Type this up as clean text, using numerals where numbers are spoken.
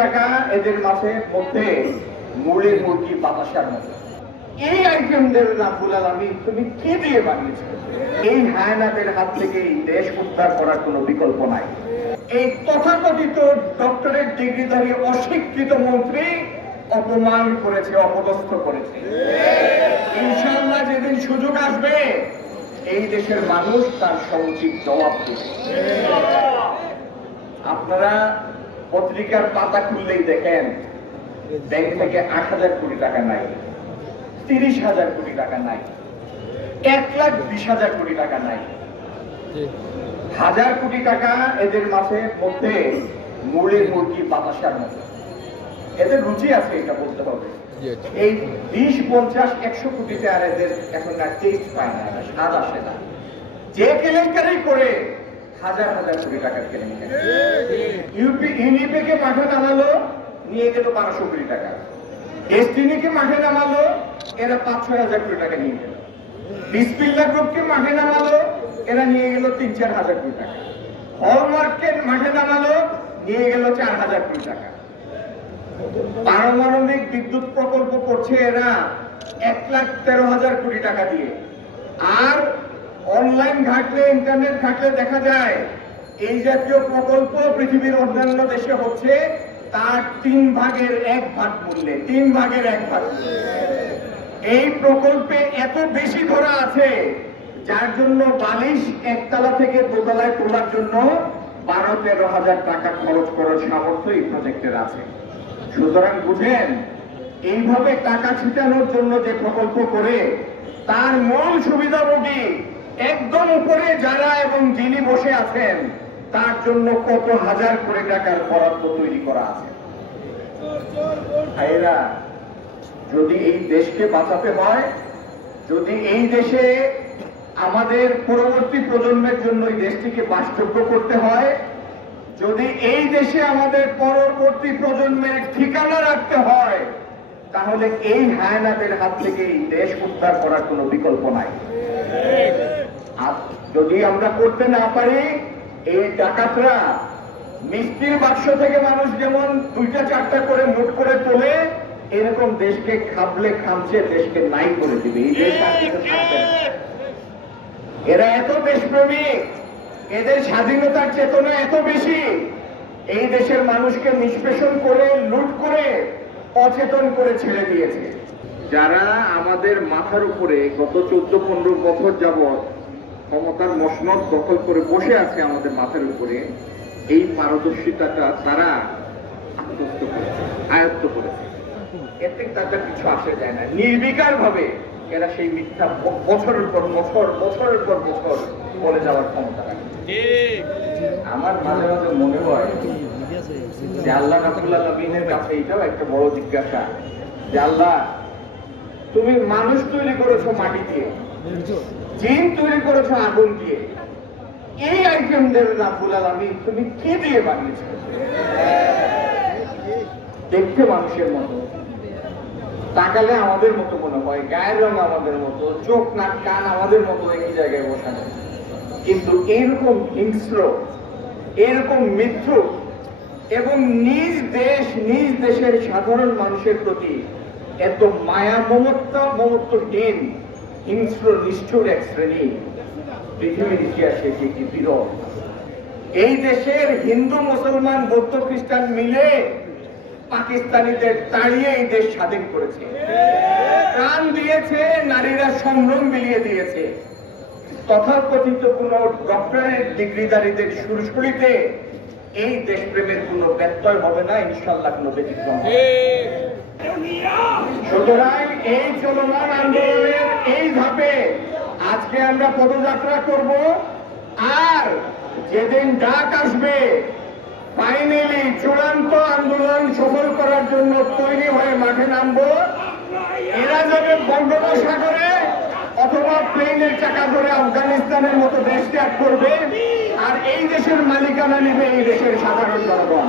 টাকা এদের মাসের মধ্যে মুড়ি মুরগি বাতাসার মতো। এই আইটেমদের রাব্বুল আলামিন তুমি কি দিয়ে বানিয়েছো? এই হায়ানাদের হাত থেকে এই দেশ উদ্ধার করার কোনো বিকল্প নাই। এই তথাকথিত ডক্টরেট ডিগ্রিধারী অশিক্ষিত মন্ত্রী অপমান করেছে, অপদস্থ করেছে। ইনশাআল্লাহ যেদিন সুযোগ আসবে এই দেশের মানুষ তার সমুচিত জবাব দেবে। আপনারা পত্রিকার পাতা খুললেই দেখেন ব্যাংক থেকে 8,000 কোটি টাকা নাই, 30,000 কোটি টাকা নাই, 1,20,000 কোটি টাকা নাই। 1,000 কোটি টাকা এদের মাসের মধ্যে মুড়ি মুরগি বাতাসার মতো। এদের রুচি আছে, এটা বলতে হবে। এই 20, 50, 100 কোটি টাকা এদের এখন না টেস্ট পায় না, স্বাদ আসে না। যে কেলেঙ্কারি করে হাজার হাজার কোটি টাকার কেলেঙ্কারি। ইউনিপেকে মাঠে নামালো, নিয়ে গেল 1200 কোটি টাকা। ডেস্টিনিকে মাঠে নামালো, এরা 5-6 হাজার কোটি টাকা নিয়ে গেল। বিসমিল্লাহ গ্রুপকে মাঠে নামালো, এরা নিয়ে গেল 3-4 হাজার কোটি টাকা। হলমার্ককে মাঠে নামালো, নিয়ে গেল 4,000 কোটি টাকা। পারমাণবিক বিদ্যুৎ প্রকল্প করছে এরা 1,13,000 কোটি টাকা দিয়ে। আর অনলাইন ঘাটলে, ইন্টারনেট ঘাটলে দেখা যায় এই জাতীয় প্রকল্প পৃথিবীর অন্যান্য দেশে হচ্ছে তার 3 ভাগের 1 ভাগ মূল্যে, 3 ভাগের 1 ভাগ। এই প্রকল্পে এত বেশি ধরা আছে যার জন্য বালিশ একতলা থেকে দোতলায় তোলার জন্য 12-13 হাজার টাকা খরচ করার সামর্থ্য এই প্রজেক্টের আছে। সুতরাং বুঝেন, এইভাবে টাকা ছিটানোর জন্য যে প্রকল্প করে তার মূল সুবিধাভোগী একদম উপরে যারা এবং যিনি বসে আছেন তার জন্য কত হাজার কোটি টাকার বরাদ্দ তৈরি করা আছে। ভাইরা, যদি এই দেশকে বাঁচাতে হয়, যদি এই দেশে আমাদের পরবর্তী প্রজন্মের জন্য এই দেশটিকে বাসযোগ্য করতে হয়, যদি এই দেশে আমাদের পরবর্তী প্রজন্মের ঠিকানা রাখতে হয়, তাহলে এই হায়ানাদের হাত থেকে এই দেশ উদ্ধার করার কোনো বিকল্প নাই। আর যদি আমরা করতে না পারি, এই ডাকাতরা মিষ্টির বাক্স থেকে মানুষ যেমন 2টা-4টা করে মুঠ করে তোলে, এরকম দেশকে খাবলে খামছে দেশকে নাই করে দিবে। এই দেশ আর কিছু থাকবে না। এরা এত দেশপ্রেমিক, এদের স্বাধীনতার চেতনা এত বেশি, এই দেশের মানুষকে নিষ্পেষণ করে, লুট করে, অচেতন করে ছেড়ে দিয়েছে। যারা আমাদের মাথার উপরে গত 14-15 বছর যাবৎ ক্ষমতার মসনদ দখল করে বসে আছে আমাদের মাথার উপরে, এই পারদর্শিতাটা তারা আয়ত্ত করেছে। এতে তাদের কিছু আসে যায় না। নির্বিকার ভাবে এরা সেই মিথ্যা বছরের পর বছর, বছরের পর বছর বলে যাওয়ার ক্ষমতা রাখে। আমার মাঝে মাঝে মনে হয় যে আল্লাহ রাব্বুল আলামিনের কাছে এটাও একটা বড় জিজ্ঞাসা যে আল্লাহ, তুমি মানুষ তৈরি করেছো মাটি দিয়ে, জিন তৈরি করেছো আগুন দিয়ে, এই আইটেমদের রাব্বুল আলামিন তুমি কি দিয়ে বানিয়েছো? দেখতে মানুষের মতো, তাকালে আমাদের মতো মনে হয়, গায়ের রং আমাদের মতো, চোখ নাক কান আমাদের মতো একই জায়গায় বসানো, কিন্তু এরকম হিংস্র, এরকম মিথ্যুক এবং নিজ দেশ, নিজ দেশের সাধারণ মানুষের প্রতি এত মায়া মমত্বহীন হিংস্র নিষ্ঠুর এক শ্রেণী পৃথিবীর ইতিহাসে কি বিরল। এই দেশের হিন্দু, মুসলমান, বৌদ্ধ, খ্রিস্টান মিলে পাকিস্তানিদের তাড়িয়ে এই দেশ স্বাধীন করেছে, প্রাণ দিয়েছে, নারীরা সম্ভ্রম বিলিয়ে দিয়েছে। তথাকথিত কোন ডক্টরেট ডিগ্রিধারীদের সুরসুরিতে এই দেশপ্রেমের কোন ব্যত্যয় হবে না, ইনশাআল্লাহ কোন ব্যতিক্রম হবে। সুতরাং এই চলমান আন্দোলনের এই ধাপে আজকে আমরা পদযাত্রা করব, আর যেদিন ডাক আসবে ফাইনালি চূড়ান্ত আন্দোলন সফল করার জন্য তৈরি হয়ে মাঠে নামবো। এরা যাবে বঙ্গোপসাগরে অথবা প্লেনের চাকা ধরে আফগানিস্তানের মতো দেশ ত্যাগ করবে, আর এই দেশের মালিকানা নেবে এই দেশের সাধারণ জনগণ।